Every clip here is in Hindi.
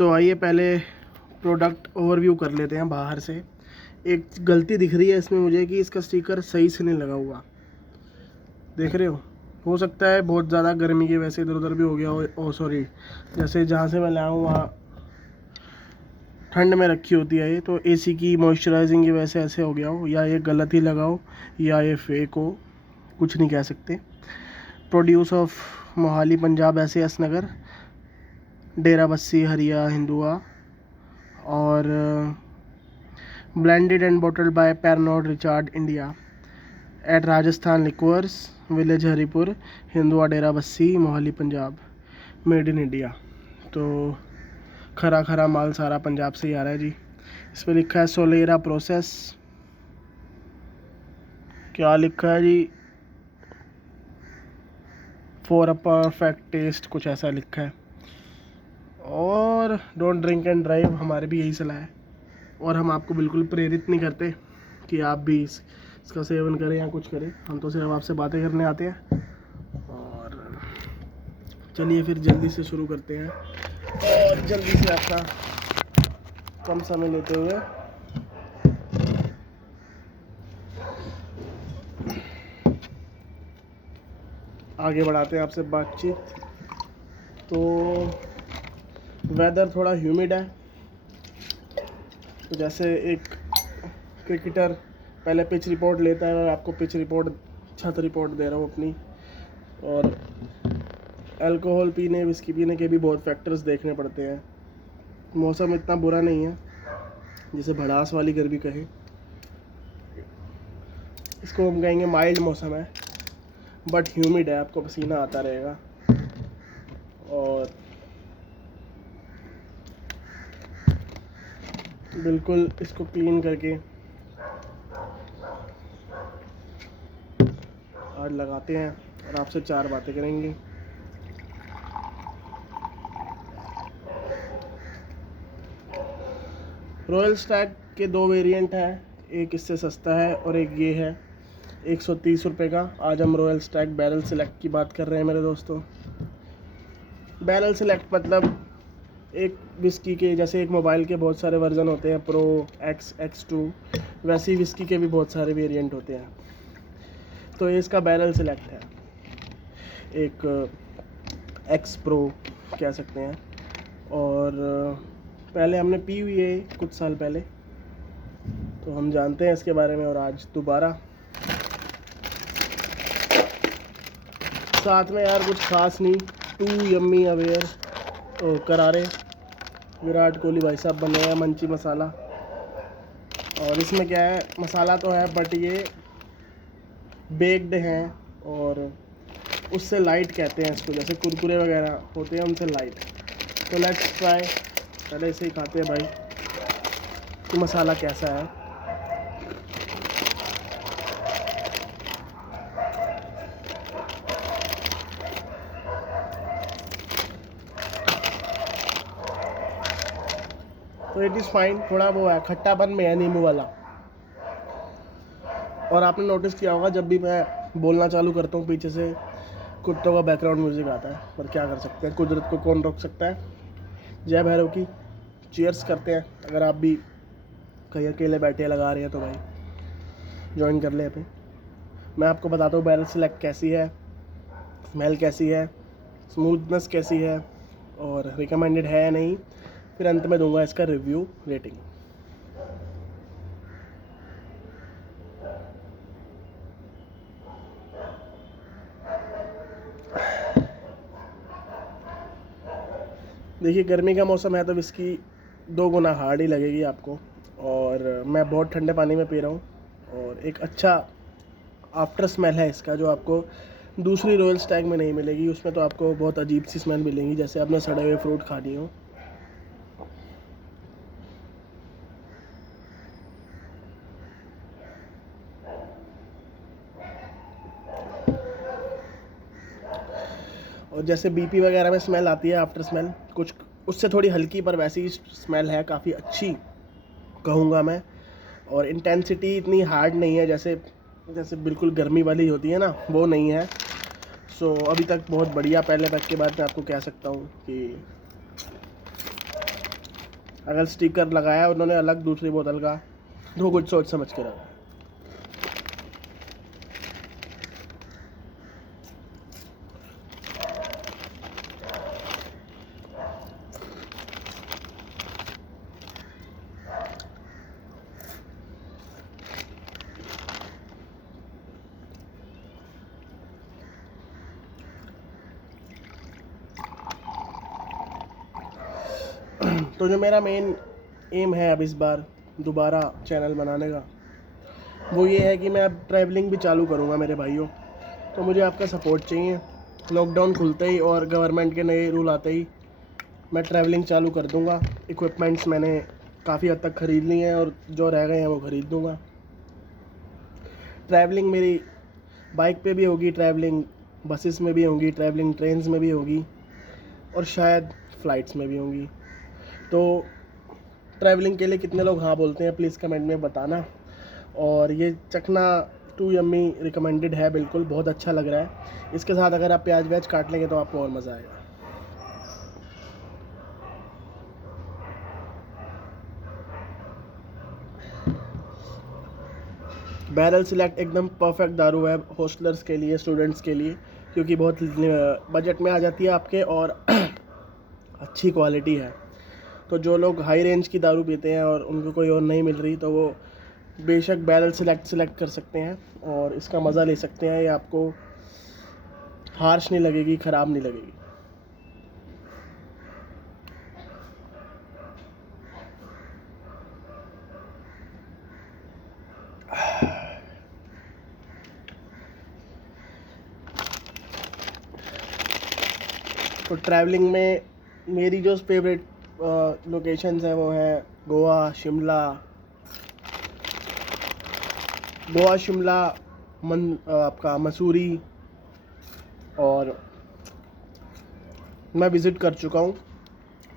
तो आइए पहले प्रोडक्ट ओवरव्यू कर लेते हैं बाहर से। एक गलती दिख रही है इसमें मुझे कि इसका स्टिकर सही से नहीं लगा हुआ, देख रहे हो सकता है बहुत ज़्यादा गर्मी की वजह से इधर उधर भी हो गया हो। ओ सॉरी, जैसे जहाँ से मैं लाया हूँ वहाँ ठंड में रखी होती है ये, तो एसी की मॉइस्चराइजिंग की वजह से ऐसे हो गया हो, या ये गलत ही लगा हो या ये फेक हो, कुछ नहीं कह सकते। Produce of Mohali Punjab SAS Nagar, Dera Bassi Hariya Hindua, और blended and bottled by Pernod Ricard India at Rajasthan liquors village Haripur Hindua Dera Bassi Mohali Punjab, made in India. तो खरा खरा माल सारा पंजाब से ही आ रहा है जी। इस पर लिखा है सोलेरा प्रोसेस, क्या लिखा है जी, फॉर अ परफेक्ट टेस्ट, कुछ ऐसा लिखा है। और डोंट ड्रिंक एंड ड्राइव, हमारे भी यही सलाह है, और हम आपको बिल्कुल प्रेरित नहीं करते कि आप भी इसका सेवन करें या कुछ करें। हम तो सिर्फ आपसे बातें करने आते हैं। और चलिए फिर जल्दी से शुरू करते हैं, और जल्दी से आपका कम समय लेते हुए आगे बढ़ाते हैं आपसे बातचीत। तो वेदर थोड़ा ह्यूमिड है, तो जैसे एक क्रिकेटर पहले पिच रिपोर्ट लेता है, मैं आपको पिच रिपोर्ट छत रिपोर्ट दे रहा हूँ अपनी। और अल्कोहल पीने विस्की पीने के भी बहुत फैक्टर्स देखने पड़ते हैं। मौसम इतना बुरा नहीं है जिसे भड़ास वाली गर्मी कहें, इसको हम कहेंगे माइल्ड मौसम है, बट ह्यूमिड है, आपको पसीना आता रहेगा। और बिल्कुल इसको क्लीन करके आज लगाते हैं और आपसे 4 बातें करेंगे। रॉयल स्टैग के 2 वेरिएंट हैं, एक इससे सस्ता है और एक ये है 130 रुपये का। आज हम रॉयल स्टैग बैरल सेलेक्ट की बात कर रहे हैं मेरे दोस्तों। बैरल सेलेक्ट मतलब एक विस्की के, जैसे एक मोबाइल के बहुत सारे वर्जन होते हैं, प्रो, X, X2, वैसे ही विस्की के भी बहुत सारे वेरिएंट होते हैं। तो ये इसका बैरल सेलेक्ट है, एक X प्रो कह सकते हैं। और पहले हमने पी हुई है कुछ साल पहले, तो हम जानते हैं इसके बारे में। और आज दोबारा साथ में यार कुछ खास नहीं, 2 यम्मी अवेयर करारे विराट कोहली भाई साहब बने हैं मंची मसाला। और इसमें क्या है, मसाला तो है बट ये बेक्ड हैं, और उससे लाइट कहते हैं इसको, जैसे कुरकुरे वगैरह होते हैं उनसे लाइट। तो लेट्स ट्राई, पहले इसे ही खाते हैं भाई कि मसाला कैसा है। तो इट इज़ फाइन, थोड़ा वो है खट्टापन में है नींबू वाला। और आपने नोटिस किया होगा जब भी मैं बोलना चालू करता हूँ पीछे से कुत्तों का बैकग्राउंड म्यूज़िक आता है, पर क्या कर सकते हैं, कुदरत को कौन रोक सकता है। जय भैरव की, चीयर्स करते हैं। अगर आप भी कहीं अकेले बैठे लगा रहे हैं तो भाई ज्वाइन कर ले अपने। मैं आपको बताता हूँ बैरल सेलेक्ट कैसी है, स्मेल कैसी है, स्मूथनेस कैसी है, और रिकमेंडेड है या नहीं। फिर अंत में दूंगा इसका रिव्यू रेटिंग। देखिए गर्मी का मौसम है तो विस्की 2 गुना हार्ड ही लगेगी आपको। और मैं बहुत ठंडे पानी में पी रहा हूँ, और एक अच्छा आफ्टर स्मेल है इसका जो आपको दूसरी रॉयल स्टैग में नहीं मिलेगी। उसमें तो आपको बहुत अजीब सी स्मेल मिलेगी, जैसे आपने सड़े हुए फ्रूट खा लिए हो। और जैसे बीपी वगैरह में स्मेल आती है आफ्टर स्मेल, कुछ उससे थोड़ी हल्की पर वैसी स्मेल है, काफ़ी अच्छी कहूँगा मैं। और इंटेंसिटी इतनी हार्ड नहीं है, जैसे जैसे बिल्कुल गर्मी वाली होती है ना, वो नहीं है। सो अभी तक बहुत बढ़िया। पहले पैक के बाद मैं आपको कह सकता हूँ कि अगर स्टिकर लगाया उन्होंने अलग दूसरी बोतल का, तो कुछ सोच समझ के लगाया। तो जो मेरा मेन एम है अब इस बार दोबारा चैनल बनाने का, वो ये है कि मैं अब ट्रैवलिंग भी चालू करूँगा मेरे भाइयों। तो मुझे आपका सपोर्ट चाहिए। लॉकडाउन खुलते ही और गवर्नमेंट के नए रूल आते ही मैं ट्रैवलिंग चालू कर दूँगा। इक्विपमेंट्स मैंने काफ़ी हद तक ख़रीद लिए हैं और जो रह गए हैं वो ख़रीद दूँगा। ट्रैवलिंग मेरी बाइक पे भी होगी, ट्रैवलिंग बसेस में भी होगी, ट्रैवलिंग ट्रेन्स में भी होगी और शायद फ़्लाइट्स में भी होंगी। तो ट्रैवलिंग के लिए कितने लोग हाँ बोलते हैं प्लीज़ कमेंट में बताना। और ये चखना टू यम्मी रिकमेंडेड है, बिल्कुल बहुत अच्छा लग रहा है। इसके साथ अगर आप प्याज व्याज काट लेंगे तो आपको और मज़ा आएगा। बैरल सिलेक्ट एकदम परफेक्ट दारू है हॉस्टलर्स के लिए, स्टूडेंट्स के लिए, क्योंकि बहुत बजट में आ जाती है आपके और अच्छी क्वालिटी है। तो जो लोग हाई रेंज की दारू पीते हैं और उनको कोई और नहीं मिल रही, तो वो बेशक बैरल सिलेक्ट कर सकते हैं और इसका मज़ा ले सकते हैं। ये आपको हार्श नहीं लगेगी, ख़राब नहीं लगेगी। तो ट्रैवलिंग में मेरी जो फेवरेट लोकेशंस हैं वो हैं गोवा, शिमला, आपका मसूरी। और मैं विज़िट कर चुका हूँ,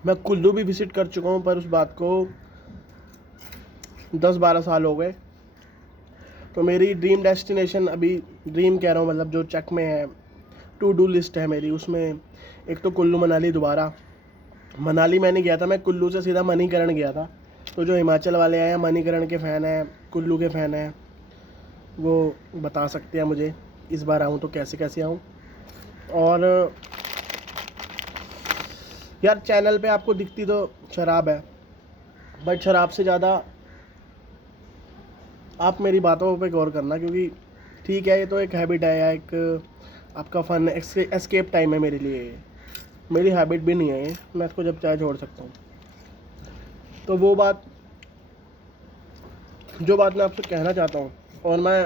मैं कुल्लू भी विज़िट कर चुका हूँ, पर उस बात को 10-12 साल हो गए। तो मेरी ड्रीम डेस्टिनेशन, अभी ड्रीम कह रहा हूँ मतलब जो चेक में है, टू डू लिस्ट है मेरी, उसमें एक तो कुल्लू मनाली दोबारा। मनाली मैं नहीं गया था, मैं कुल्लू से सीधा मणिकरण गया था। तो जो हिमाचल वाले हैं, मणिकरण के फ़ैन हैं, कुल्लू के फ़ैन हैं, वो बता सकते हैं मुझे इस बार आऊँ तो कैसे कैसे आऊँ। और यार चैनल पे आपको दिखती तो शराब है, बट शराब से ज़्यादा आप मेरी बातों पे गौर करना, क्योंकि ठीक है ये तो एक हैबिट है या एक आपका फ़न एस्केप टाइम है मेरे लिए। मेरी हैबिट भी नहीं है ये, मैं इसको जब चाहे छोड़ सकता हूँ। तो वो बात, जो बात मैं आपसे कहना चाहता हूँ, और मैं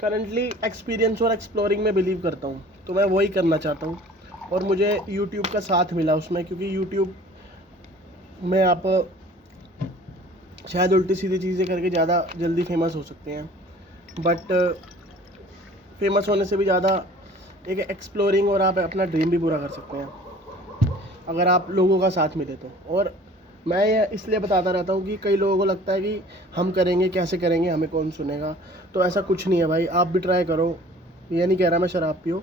करंटली एक्सपीरियंस और एक्सप्लोरिंग में बिलीव करता हूँ, तो मैं वही करना चाहता हूँ। और मुझे यूट्यूब का साथ मिला उसमें, क्योंकि यूट्यूब में आप शायद उल्टी सीधी चीज़ें करके ज़्यादा जल्दी फेमस हो सकते हैं, बट फेमस होने से भी ज़्यादा एक एक्सप्लोरिंग और आप अपना ड्रीम भी पूरा कर सकते हैं अगर आप लोगों का साथ मिले तो। और मैं ये इसलिए बताता रहता हूँ कि कई लोगों को लगता है कि हम करेंगे कैसे करेंगे, हमें कौन सुनेगा। तो ऐसा कुछ नहीं है भाई, आप भी ट्राई करो। ये नहीं कह रहा मैं शराब पियो,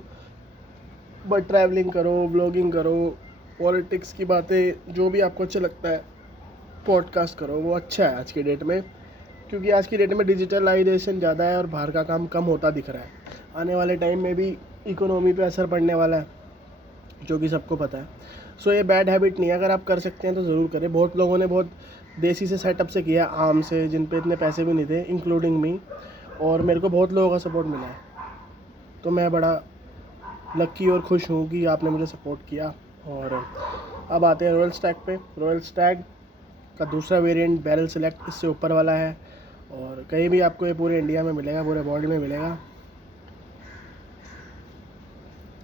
बट ट्रैवलिंग करो, ब्लॉगिंग करो, पॉलिटिक्स की बातें जो भी आपको अच्छा लगता है पॉडकास्ट करो, वो अच्छा है आज की डेट में। क्योंकि आज की डेट में डिजिटलाइजेशन ज़्यादा है और बाहर का काम कम होता दिख रहा है। आने वाले टाइम में भी इकोनॉमी पे असर पड़ने वाला है, जो कि सबको पता है। सो ये बैड हैबिट नहीं है, अगर आप कर सकते हैं तो ज़रूर करें। बहुत लोगों ने बहुत देसी से सेटअप से किया, आम से, जिन पे इतने पैसे भी नहीं थे, इंक्लूडिंग मी, और मेरे को बहुत लोगों का सपोर्ट मिला है। तो मैं बड़ा लक्की और खुश हूँ कि आपने मुझे सपोर्ट किया। और अब आते हैं रॉयल स्टैग पे। रॉयल स्टैग का दूसरा वेरिएंट बैरल सिलेक्ट इससे ऊपर वाला है, और कहीं भी आपको ये पूरे इंडिया में मिलेगा, पूरे वर्ल्ड में मिलेगा।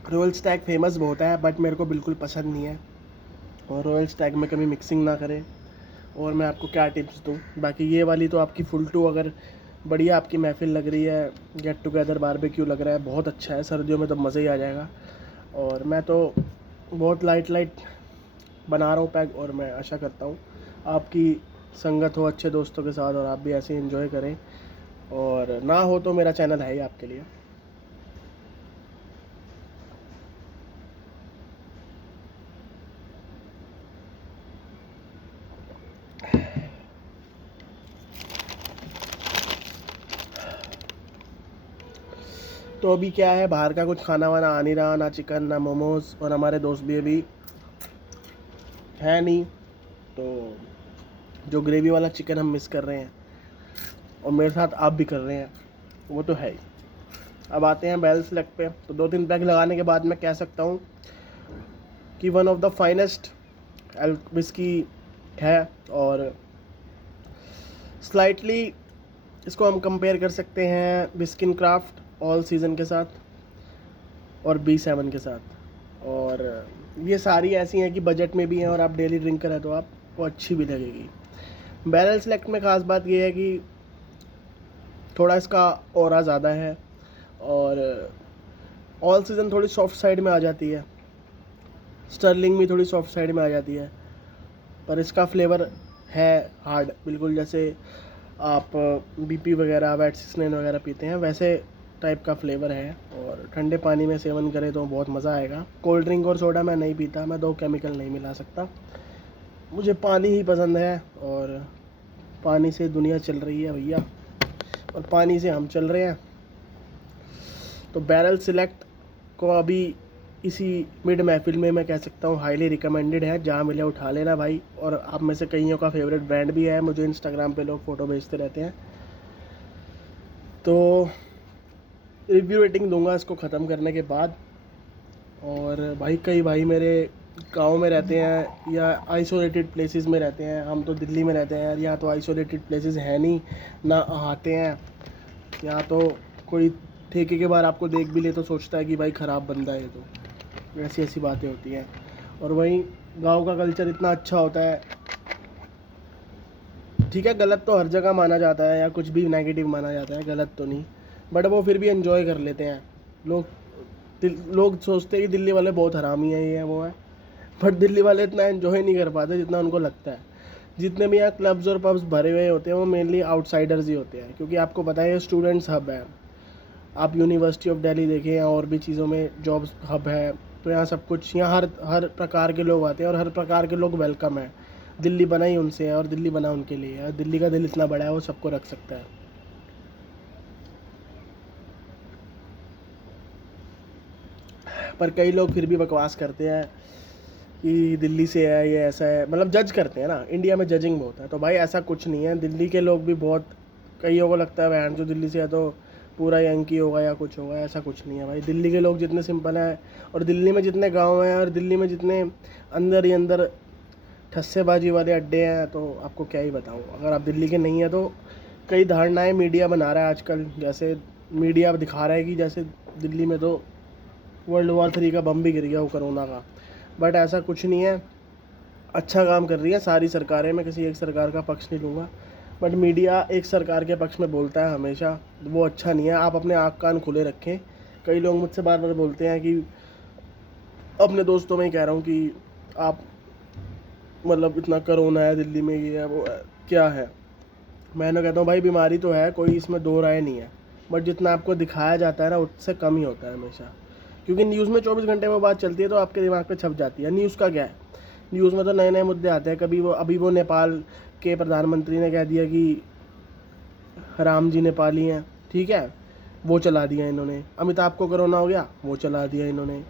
रॉयल स्टैग फेमस बहुत है, बट मेरे को बिल्कुल पसंद नहीं है, और रॉयल स्टैग में कभी मिक्सिंग ना करें। और मैं आपको क्या टिप्स दूँ, बाकी ये वाली तो आपकी फुल टू, अगर बढ़िया आपकी महफिल लग रही है, गेट टुगेदर बारबेक्यू लग रहा है, बहुत अच्छा है, सर्दियों में तो मज़ा ही आ जाएगा। और मैं तो बहुत लाइट बना रहा हूँ पैक, और मैं आशा करता हूँ आपकी संगत हो अच्छे दोस्तों के साथ और आप भी ऐसे एंजॉय करें, और ना हो तो मेरा चैनल है ही आपके लिए। तो अभी क्या है, बाहर का कुछ खाना वाना आ नहीं रहा, ना चिकन ना मोमोज़, और हमारे दोस्त भी अभी है नहीं, तो जो ग्रेवी वाला चिकन हम मिस कर रहे हैं, और मेरे साथ आप भी कर रहे हैं, वो तो है ही। अब आते हैं बैरल सेलेक्ट पे। तो 2-3 पैक लगाने के बाद मैं कह सकता हूँ कि one of the finest whisky है, और स्लाइटली इसको हम कंपेयर कर सकते हैं विस्किन क्राफ्ट ऑल सीज़न के साथ और B7 के साथ। और ये सारी ऐसी हैं कि बजट में भी हैं, और आप डेली ड्रिंकर है तो आपको अच्छी भी लगेगी। बैरल सेलेक्ट में ख़ास बात ये है कि थोड़ा इसका ऑरा ज़्यादा है, और ऑल सीज़न थोड़ी सॉफ्ट साइड में आ जाती है, स्टर्लिंग भी थोड़ी सॉफ्ट साइड में आ जाती है, पर इसका फ्लेवर है हार्ड, बिल्कुल जैसे आप BP वगैरह वैट-69 वगैरह पीते हैं वैसे टाइप का फ्लेवर है, और ठंडे पानी में सेवन करें तो बहुत मज़ा आएगा। कोल्ड ड्रिंक और सोडा मैं नहीं पीता, मैं 2 केमिकल नहीं मिला सकता, मुझे पानी ही पसंद है, और पानी से दुनिया चल रही है भैया, और पानी से हम चल रहे हैं। तो बैरल सेलेक्ट को अभी इसी मिड महफिल में मैं कह सकता हूँ हाईली रिकमेंडेड है, जहाँ मिले उठा लेना भाई। और आप में से कईयों का फेवरेट ब्रांड भी है, मुझे इंस्टाग्राम पे लोग फ़ोटो भेजते रहते हैं, तो रिव्यू रेटिंग दूंगा इसको ख़त्म करने के बाद। और भाई कई भाई मेरे गांव में रहते हैं या आइसोलेटेड प्लेसेस में रहते हैं, हम तो दिल्ली में रहते हैं यार, यहाँ तो आइसोलेटेड प्लेसेस है नहीं, ना आते हैं, यहाँ तो कोई ठेके के बाहर आपको देख भी ले तो सोचता है कि भाई ख़राब बंदा है, तो ऐसी ऐसी बातें होती हैं। और वहीं गांव का कल्चर इतना अच्छा होता है, ठीक है गलत तो हर जगह माना जाता है, या कुछ भी नेगेटिव माना जाता है, गलत तो नहीं, बट वो फिर भी एंजॉय कर लेते हैं लोग सोचते हैं कि दिल्ली वाले बहुत हरामी हैं, ये है वो है, बट दिल्ली वाले इतना एंजॉय नहीं कर पाते जितना उनको लगता है। जितने भी यहाँ क्लब्स और पब्स भरे हुए होते हैं वो मेनली आउटसाइडर्स ही होते हैं, क्योंकि आपको पता है ये स्टूडेंट्स हब है। आप यूनिवर्सिटी ऑफ दिल्ली देखें या और भी चीज़ों में जॉब्स हब है, तो यहाँ सब कुछ, यहाँ हर प्रकार के लोग आते हैं, और हर प्रकार के लोग वेलकम है। दिल्ली बना ही उनसे है, और दिल्ली बना उनके लिए है। दिल्ली का दिल इतना बड़ा है, वो सबको रख सकता है। पर कई लोग फिर भी बकवास करते हैं कि दिल्ली से है, ये ऐसा है, मतलब जज करते हैं ना, इंडिया में जजिंग बहुत है। तो भाई ऐसा कुछ नहीं है, दिल्ली के लोग भी बहुत, कईयों को लगता है बहन जो दिल्ली से है तो पूरा यंकी होगा या कुछ होगा, ऐसा कुछ नहीं है भाई। दिल्ली के लोग जितने सिंपल हैं, और दिल्ली में जितने गांव हैं, और दिल्ली में जितने अंदर ही अंदर ठस्सेबाजी वाले अड्डे हैं, तो आपको क्या ही बताऊँ। अगर आप दिल्ली के नहीं हैं तो कई धारणाएँ मीडिया बना रहा है आजकल, जैसे मीडिया दिखा रहा है कि जैसे दिल्ली में तो वर्ल्ड वॉर 3 का बम भी गिर गया हो कोरोना का, बट ऐसा कुछ नहीं है। अच्छा काम कर रही है सारी सरकारें, मैं किसी एक सरकार का पक्ष नहीं लूँगा, बट मीडिया एक सरकार के पक्ष में बोलता है हमेशा, वो अच्छा नहीं है। आप अपने आँख कान खुले रखें। कई लोग मुझसे बार बार बोलते हैं कि, अपने दोस्तों में ही कह रहा हूँ कि आप मतलब इतना कोरोना है दिल्ली में, ये है वो है, क्या है। मैंने कहता हूँ भाई बीमारी तो है, कोई इसमें दो राय नहीं है, बट जितना आपको दिखाया जाता है ना उससे कम ही होता है हमेशा, क्योंकि न्यूज़ में 24 घंटे में बात चलती है तो आपके दिमाग पे छप जाती है। न्यूज़ का क्या है, न्यूज़ में तो नए नए मुद्दे आते हैं। अभी वो नेपाल के प्रधानमंत्री ने कह दिया कि राम जी नेपाली हैं, ठीक है, वो चला दिया इन्होंने। अमिताभ को कोरोना हो गया, वो चला दिया इन्होंने।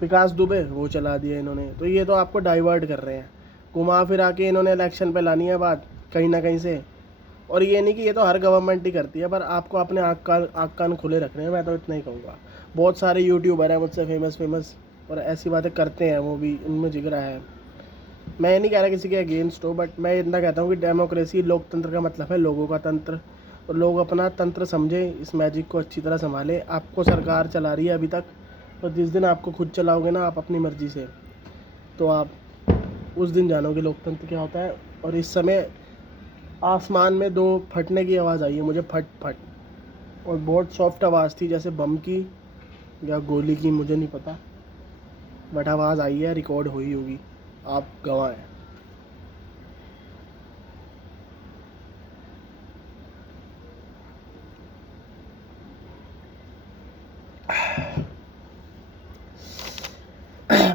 विकास दुबे, वो चला दिया इन्होंने। तो ये तो आपको डाइवर्ट कर रहे हैं, घुमा फिरा के इन्होंने इलेक्शन पे लानी है बात कहीं ना कहीं से। और ये नहीं कि ये तो हर गवर्नमेंट ही करती है, पर आपको अपने आँख कान खुले रखने हैं, मैं तो इतना ही कहूँगा। बहुत सारे यूट्यूबर हैं मुझसे फेमस और ऐसी बातें करते हैं, वो भी उनमें जिगरा है। मैं ये नहीं कह रहा किसी के अगेंस्ट हो, बट मैं इतना कहता हूँ कि डेमोक्रेसी लोकतंत्र का मतलब है लोगों का तंत्र, और लोग अपना तंत्र समझें, इस मैजिक को अच्छी तरह संभालें। आपको सरकार चला रही है अभी तक, और जिस दिन आपको खुद चलाओगे ना आप अपनी मर्ज़ी से, तो आप उस दिन जानोगे लोकतंत्र क्या होता है। और इस समय आसमान में 2 फटने की आवाज़ आई है मुझे, फट फट, और बहुत सॉफ्ट आवाज़ थी, जैसे बम की या गोली की, मुझे नहीं पता, बट आवाज़ आई है, रिकॉर्ड हुई होगी, आप गवाह हैं।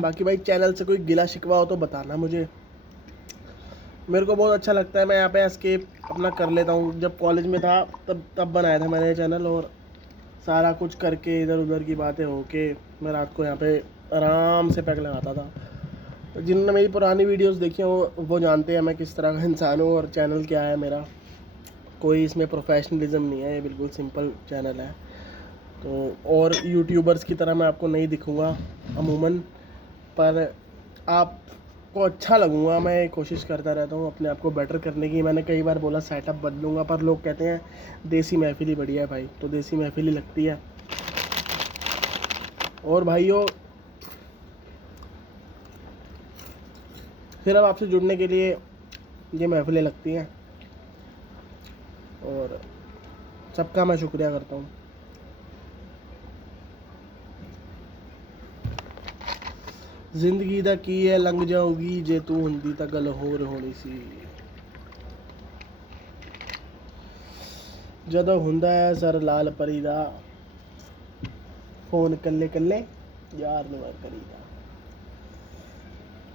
बाकी भाई चैनल से कोई गिला शिकवा हो तो बताना मुझे, मेरे को बहुत अच्छा लगता है। मैं यहाँ पे एस्केप अपना कर लेता हूँ। जब कॉलेज में था तब बनाया था मैंने चैनल, और सारा कुछ करके इधर उधर की बातें होके मैं रात को यहाँ पे आराम से पैक लगाता था। तो जिन्होंने मेरी पुरानी वीडियोस देखी हैं वो जानते हैं मैं किस तरह का इंसान हूँ और चैनल क्या है मेरा। कोई इसमें प्रोफेशनलिज्म नहीं है, ये बिल्कुल सिंपल चैनल है। तो और यूट्यूबर्स की तरह मैं आपको नहीं दिखूँगा अमूमन, पर आपको अच्छा लगूँगा। मैं कोशिश करता रहता हूँ अपने आप को बेटर करने की। मैंने कई बार बोला सेटअप बदलूँगा, पर लोग कहते हैं देसी महफिल ही बढ़िया है भाई, तो देसी महफिल ही लगती है। और भाइयों, फिर अब आपसे जुड़ने के लिए ये महफिलें लगती हैं और सबका मैं शुक्रिया करता हूँ। जिंदगी दा की है लंघ जाऊगी जे तू हुंदी तां गल होर होनी सी। जदों हुंदा है सर लाल परी दा फोन कल्ले कल्ले यार नवा करीदा।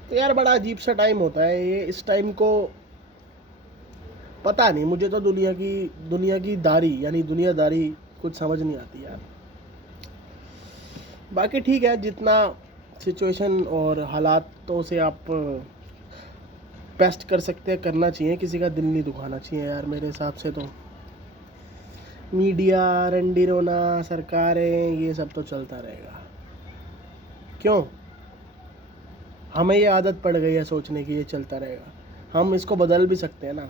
तो यार बड़ा अजीब सा टाइम होता है ये। इस टाइम को पता नहीं, मुझे तो दुनिया की दारी यानी दुनियादारी कुछ समझ नहीं आती यार। बाकी ठीक है, जितना सिचुएशन और हालातों से आप बेस्ट कर सकते हैं करना चाहिए, किसी का दिल नहीं दुखाना चाहिए यार मेरे हिसाब से। तो मीडिया, रंडी रोना, सरकारें, ये सब तो चलता रहेगा। क्यों? हमें ये आदत पड़ गई है सोचने की ये चलता रहेगा। हम इसको बदल भी सकते हैं ना।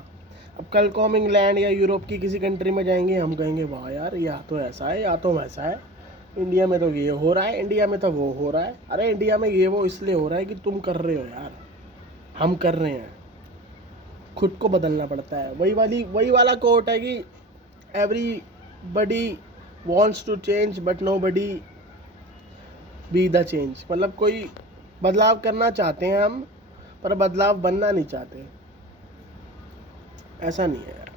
अब कल को हम इंग्लैंड या यूरोप की किसी कंट्री में जाएंगे, हम कहेंगे वाह यार या तो ऐसा है या तो वैसा है, इंडिया में तो ये हो रहा है, इंडिया में तो वो हो रहा है। अरे इंडिया में ये वो इसलिए हो रहा है कि तुम कर रहे हो यार, हम कर रहे हैं। खुद को बदलना पड़ता है। वही वाला कोट है कि everybody wants to change but nobody be the change. मतलब कोई बदलाव करना चाहते हैं हम, पर बदलाव बनना नहीं चाहते। ऐसा नहीं है यार,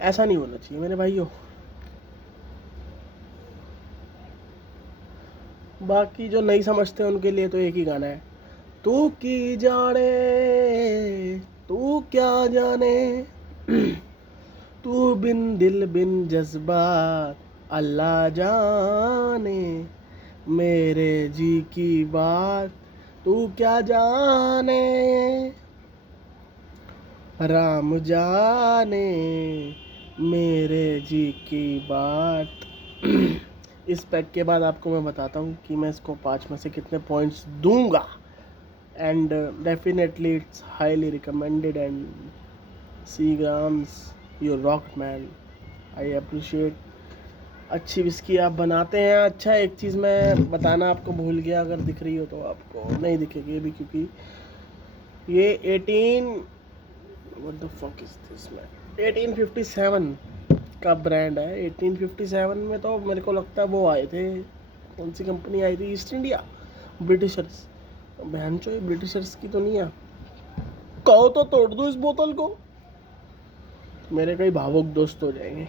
ऐसा नहीं होना चाहिए मेरे भाइयों। बाकी जो नहीं समझते उनके लिए तो एक ही गाना है, तू की जाने तू क्या जाने, तू बिन दिल बिन जज्बात अल्लाह जाने, मेरे जी की बात तू क्या जाने, राम जाने मेरे जी की बात। इस पैक के बाद आपको मैं बताता हूँ कि मैं इसको 5 में से कितने पॉइंट्स दूंगा। And definitely it's highly recommended and Seagram's you rock man, I appreciate. अच्छी विस्की आप बनाते हैं। अच्छा, एक चीज़ मैं बताना आपको भूल गया, अगर दिख रही हो तो आपको नहीं दिखेगी ये भी, क्योंकि ये 1857 का ब्रांड है। 1857 में तो मेरे को लगता है वो आए थे, कौन सी कंपनी आई थी, ईस्ट इंडिया, ब्रिटिशर्स। बहनचोद ये ब्रिटिशर्स की तो नहीं है। कहो तो तोड़ दो इस बोतल को, मेरे कई भावुक दोस्त हो जाएंगे।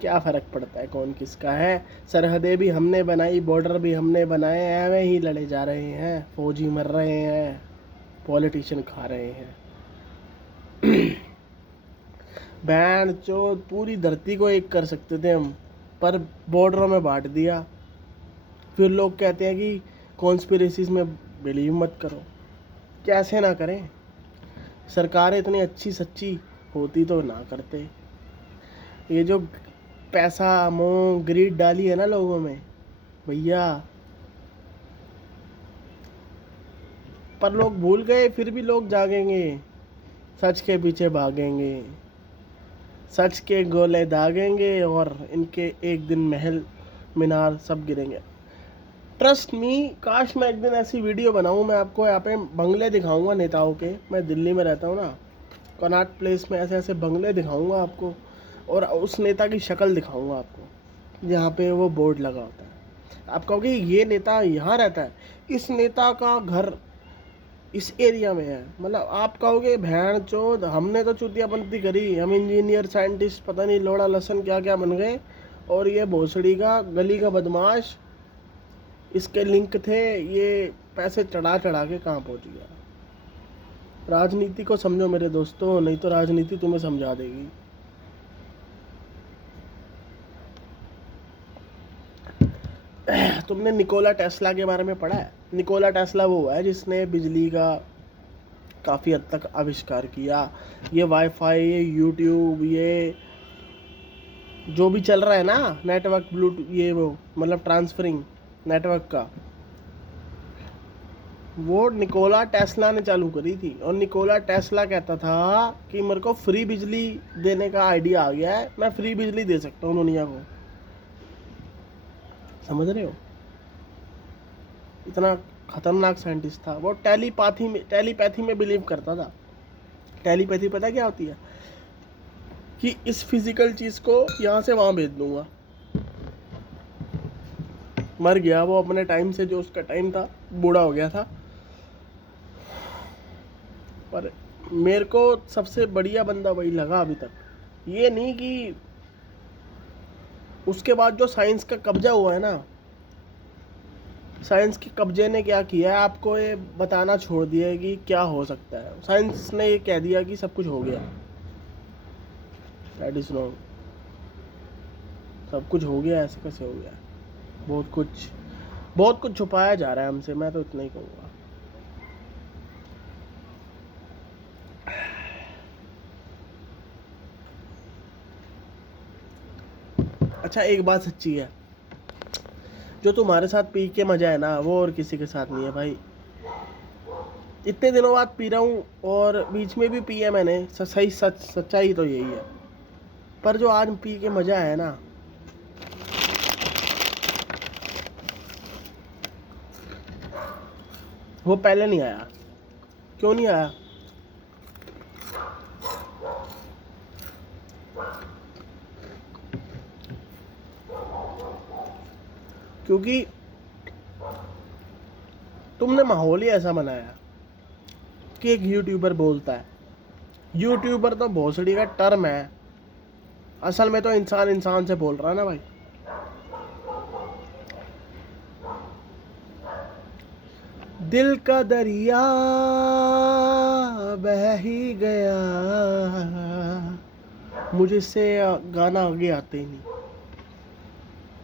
क्या फ़र्क पड़ता है कौन किसका है। सरहदें भी हमने बनाई, बॉर्डर भी हमने बनाए, ऐਵੇਂ ही लड़े जा रहे हैं, फौजी मर रहे हैं, पॉलिटिशियन खा रहे हैं। बैंड चोद पूरी धरती को एक कर सकते थे हम, पर बॉर्डरों में बांट दिया। फिर लोग कहते हैं कि कॉन्स्पिरेसीज में बिलीव मत करो। कैसे ना करें, सरकारें इतनी अच्छी सच्ची होती तो ना करते। ये जो पैसा मोह ग्रीड डाली है ना लोगों में भैया, पर लोग भूल गए, फिर भी लोग जागेंगे, सच के पीछे भागेंगे, सच के गोले दागेंगे और इनके एक दिन महल मीनार सब गिरेंगे। ट्रस्ट मी, काश मैं एक दिन ऐसी वीडियो बनाऊं, मैं आपको यहाँ पे बंगले दिखाऊंगा नेताओं के। मैं दिल्ली में रहता हूँ ना, कनॉट प्लेस में ऐसे ऐसे बंगले दिखाऊंगा आपको, और उस नेता की शक्ल दिखाऊंगा आपको जहाँ पे वो बोर्ड लगा होता है। आप कहोगे ये नेता यहाँ रहता है, इस नेता का घर इस एरिया में है। मतलब आप कहोगे भैन चोद हमने तो चुतियापंती करी, हम इंजीनियर साइंटिस्ट पता नहीं लोड़ा लसन क्या क्या बन गए, और ये भोसड़ी का गली का बदमाश, इसके लिंक थे, ये पैसे चढ़ा चढ़ा के कहाँ पहुँच गया। राजनीति को समझो मेरे दोस्तों, नहीं तो राजनीति तुम्हें समझा देगी। तुमने निकोला टेस्ला के बारे में पढ़ा है? निकोला टेस्ला वो है जिसने बिजली का काफ़ी हद तक आविष्कार किया। ये वाईफाई, ये यूट्यूब, ये जो भी चल रहा है ना नेटवर्क, ब्लूटूथ, ये वो मतलब ट्रांसफरिंग नेटवर्क का, वो निकोला टेस्ला ने चालू करी थी। और निकोला टेस्ला कहता था कि मेरे को फ्री बिजली देने का आइडिया आ गया है, मैं फ्री बिजली दे सकता हूँ दुनिया को। समझ रहे हो? इतना खतरनाक साइंटिस्ट था वो। टेलीपैथी में बिलीव करता था। टेलीपैथी पता क्या होती है? कि इस फिजिकल चीज़ को यहाँ से वहाँ भेज दूंगा। मर गया वो अपने टाइम से, जो उसका टाइम था, बूढ़ा हो गया था। पर मेरे को सबसे बढ़िया बंदा वही लगा अभी तक। ये नहीं कि उसके बाद जो साइंस का कब्जा हुआ है ना, साइंस के कब्जे ने क्या किया है, आपको ये बताना छोड़ दिया है कि क्या हो सकता है। साइंस ने ये कह दिया कि सब कुछ हो गया। That is wrong. सब कुछ हो गया ऐसे कैसे हो गया? बहुत कुछ छुपाया जा रहा है हमसे, मैं तो इतना ही कहूँगा। अच्छा, एक बात सच्ची है, जो तुम्हारे साथ पी के मजा है ना, वो और किसी के साथ नहीं है भाई। इतने दिनों बाद पी रहा हूँ, और बीच में भी पिया मैंने, सच्चाई तो यही है। पर जो आज पी के मजा है ना, वो पहले नहीं आया। क्यों नहीं आया? क्योंकि तुमने माहौल ही ऐसा बनाया कि एक यूट्यूबर बोलता है। यूट्यूबर तो भोसड़ी का टर्म है, असल में तो इंसान इंसान से बोल रहा है ना भाई। दिल का दरिया बह ही गया, मुझे से गाना आगे आते ही नहीं।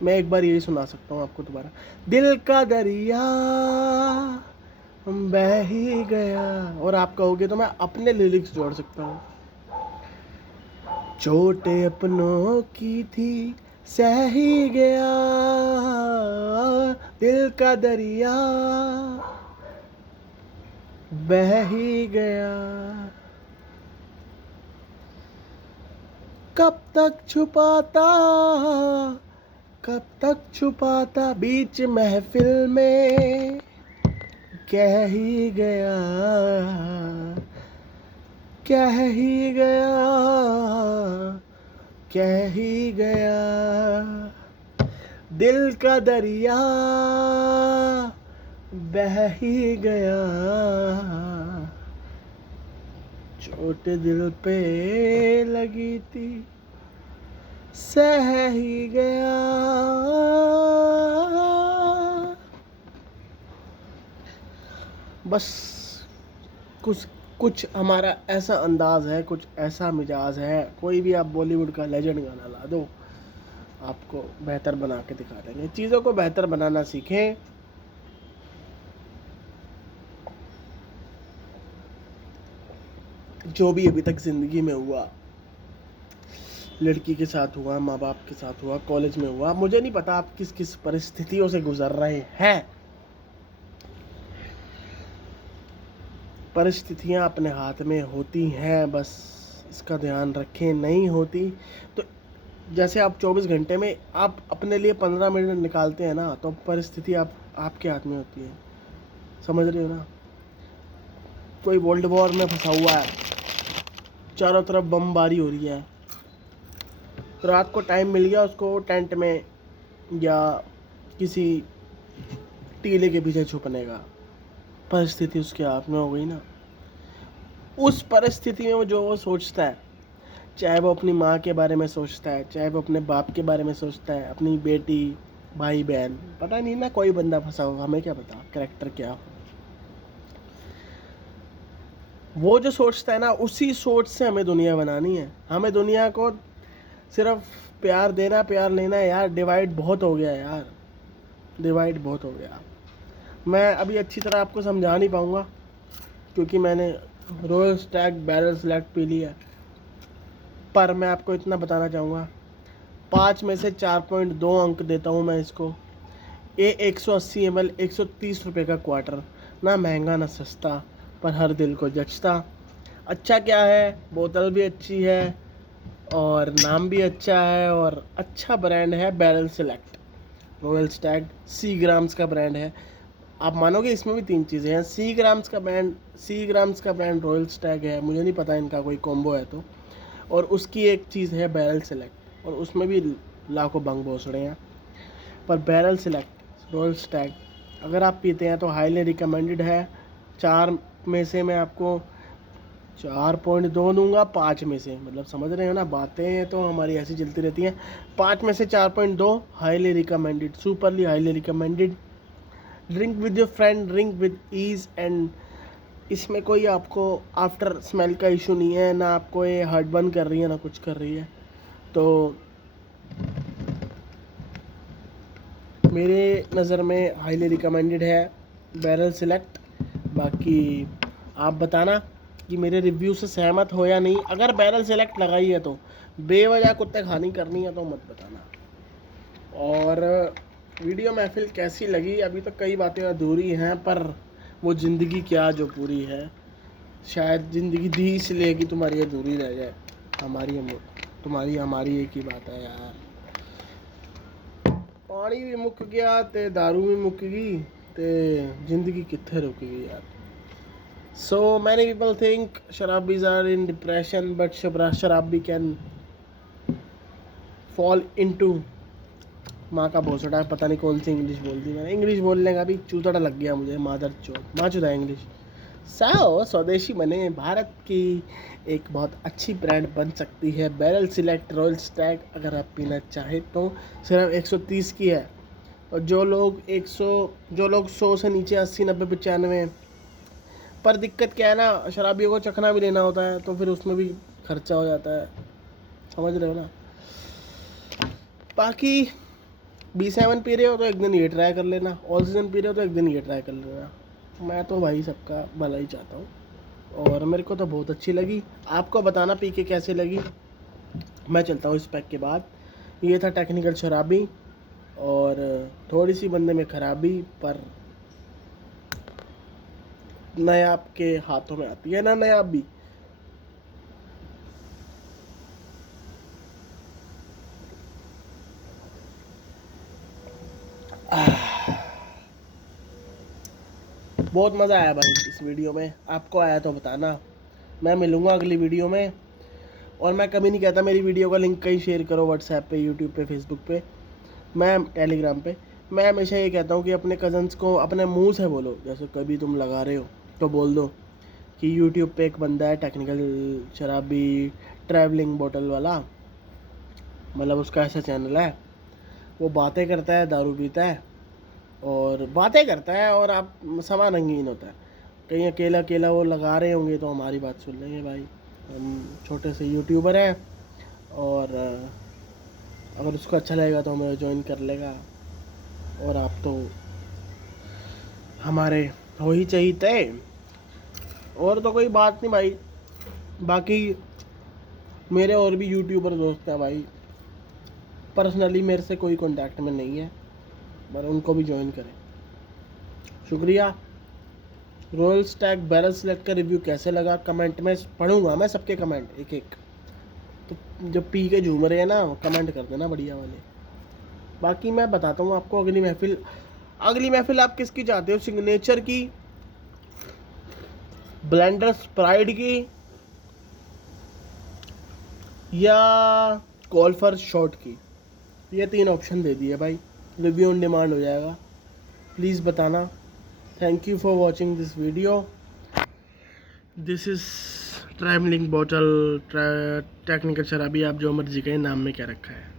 मैं एक बार यही सुना सकता हूँ आपको दोबारा। दिल का दरिया बह ही गया, और आप कहोगे तो मैं अपने लिरिक्स जोड़ सकता हूँ। चोटें अपनों की थी सह ही गया, दिल का दरिया बह ही गया। कब तक छुपाता बीच महफिल में, कह ही गया, कह ही गया, कह ही गया। दिल का दरिया बह ही गया, चोट दिल पे लगी थी सह ही गया। बस कुछ हमारा ऐसा अंदाज है, कुछ ऐसा मिजाज है। कोई भी आप बॉलीवुड का लेजेंड गाना ला दो, आपको बेहतर बना के दिखा देंगे। चीज़ों को बेहतर बनाना सीखें। जो भी अभी तक ज़िंदगी में हुआ, लड़की के साथ हुआ, माँ बाप के साथ हुआ, कॉलेज में हुआ, मुझे नहीं पता आप किस किस परिस्थितियों से गुजर रहे हैं। परिस्थितियाँ अपने हाथ में होती हैं, बस इसका ध्यान रखें। नहीं होती तो जैसे आप 24 घंटे में आप अपने लिए 15 मिनट निकालते हैं ना, तो परिस्थिति आपके हाथ में होती है। समझ रहे हो ना? कोई वर्ल्ड वॉर में फंसा हुआ है, चारों तरफ बमबारी हो रही है, तो रात को टाइम मिल गया उसको टेंट में या किसी टीले के पीछे छुपने का, परिस्थिति उसके हाथ में हो गई ना। उस परिस्थिति में जो वो सोचता है, चाहे वो अपनी माँ के बारे में सोचता है, चाहे वो अपने बाप के बारे में सोचता है, अपनी बेटी, भाई बहन, पता नहीं ना, कोई बंदा फंसा होगा, हमें क्या पता कैरेक्टर क्या हो। वो जो सोचता है ना, उसी सोच से हमें दुनिया बनानी है। हमें दुनिया को सिर्फ प्यार देना, प्यार लेना है यार। डिवाइड बहुत हो गया यार। डिवाइड बहुत हो गया। मैं अभी अच्छी तरह आपको समझा नहीं पाऊँगा क्योंकि मैंने royal Stag barrel select P लिया, पर मैं आपको इतना बताना चाहूँगा 5 में से 4.2 अंक देता हूँ मैं इसको। ये 180 ml 130 रुपये का क्वार्टर, ना महंगा ना सस्ता, पर हर दिल को जचता। अच्छा क्या है, बोतल भी अच्छी है और नाम भी अच्छा है और अच्छा ब्रांड है barrel select. Royal Stag 100 grams का ब्रांड है। आप मानोगे इसमें भी 3 चीज़ें हैं। 100 ग्राम्स का ब्रांड रॉयल स्टैग है, मुझे नहीं पता इनका कोई कॉम्बो है तो, और उसकी एक चीज़ है बैरल सेलेक्ट, और उसमें भी लाखों भंग भोसड़े हैं। पर बैरल सेलेक्ट रॉयल स्टैग अगर आप पीते हैं तो हाईली रिकमेंडेड है। 4 में से मैं आपको 4.2 दूंगा, 5 में से, मतलब समझ रहे हो ना, बातें तो हमारी ऐसी चलती रहती हैं। 5 में से 4.2 highly recommended, superly highly recommended. Drink with your friend, drink with ease, and इसमें कोई आपको आफ्टर स्मेल का इशू नहीं है, ना आपको ये हार्ट बर्न कर रही है ना कुछ कर रही है। तो मेरे नज़र में हाईली रिकमेंडेड है बैरल सेलेक्ट। बाकी आप बताना कि मेरे रिव्यू से सहमत हो या नहीं। अगर बैरल सेलेक्ट लगाई है तो बेवजह कुत्ते खानी करनी है तो मत बताना। और वीडियो महफिल कैसी लगी, अभी तो कई बातें अधूरी हैं, पर वो ज़िंदगी क्या जो पूरी है। शायद ज़िंदगी दी इसलिए कि तुम्हारी अधूरी रह जाए। तुम्हारी हमारी एक ही बात है यार। पानी भी मुक गया ते दारू भी मुक गई ते ज़िंदगी कित्थे रुक गई यार। So many people think Sharabis are in depression, but Sharabi can fall into माँ का भोसड़ा, पता नहीं कौन सी इंग्लिश बोल दी मैंने। इंग्लिश बोलने का भी चूतड़ा लग गया मुझे, मादर चौथ माँ चुदा इंग्लिश। स्वदेशी बने, भारत की एक बहुत अच्छी ब्रांड बन सकती है बैरल सेलेक्ट रॉयल स्टैग। अगर आप पीना चाहे तो सिर्फ 130 की है, और जो लोग 100 से नीचे 80, 90, 95, पर दिक्कत क्या है ना, शराबियों को चखना भी लेना होता है तो फिर उसमें भी खर्चा हो जाता है, समझ रहे हो ना। बाकी B7 पी रहे हो तो एक दिन ये ट्राई कर लेना, ऑल सीजन पी रहे हो तो एक दिन ये ट्राई कर लेना। मैं तो भाई सबका भला ही चाहता हूँ और मेरे को तो बहुत अच्छी लगी। आपको बताना पी के कैसे लगी। मैं चलता हूँ इस पैक के बाद। ये था टेक्निकल शराबी, और थोड़ी सी बंदे में खराबी, पर नायाब के हाथों में आती है ना नायाब भी। बहुत मज़ा आया भाई इस वीडियो में। आपको आया तो बताना। मैं मिलूँगा अगली वीडियो में, और मैं कभी नहीं कहता मेरी वीडियो का लिंक कहीं शेयर करो व्हाट्सएप पे, यूट्यूब पे, फेसबुक पे, मैं टेलीग्राम पे। मैं हमेशा ये कहता हूँ कि अपने कज़न्स को अपने मुंह से बोलो। जैसे कभी तुम लगा रहे हो तो बोल दो कि यूट्यूब पे एक बंदा है टेक्निकल शराबी ट्रैवलिंग बोतल वाला, मतलब उसका ऐसा चैनल है, वो बातें करता है, दारू पीता है और बातें करता है, और आप समा रंगीन होता है। कहीं अकेला अकेला वो लगा रहे होंगे तो हमारी बात सुन लेंगे भाई। हम छोटे से यूट्यूबर हैं, और अगर उसको अच्छा लगेगा तो हमें ज्वाइन कर लेगा, और आप तो हमारे हो ही चाहिए तय। और तो कोई बात नहीं भाई। बाकी मेरे और भी यूट्यूबर दोस्त हैं भाई, पर्सनली मेरे से कोई कांटेक्ट में नहीं है, पर उनको भी ज्वाइन करें। शुक्रिया। रॉयल स्टैग बैरल सेलेक्ट का रिव्यू कैसे लगा कमेंट में पढ़ूंगा मैं सबके कमेंट एक एक। तो जब पी के झूम रहे हैं ना, कमेंट कर देना बढ़िया वाले। बाकी मैं बताता हूँ आपको अगली महफिल आप किसकी चाहते हो, सिग्नेचर की, ब्लेंडर स्प्राइड की, या गोल्फर शॉट की। ये 3 ऑप्शन दे दिए भाई, रिव्यू ऑन डिमांड हो जाएगा। प्लीज़ बताना। Thank you for watching this video. This is travelling bottle technical शराबी, आप जो मर्जी कहें, नाम में क्या रखा है।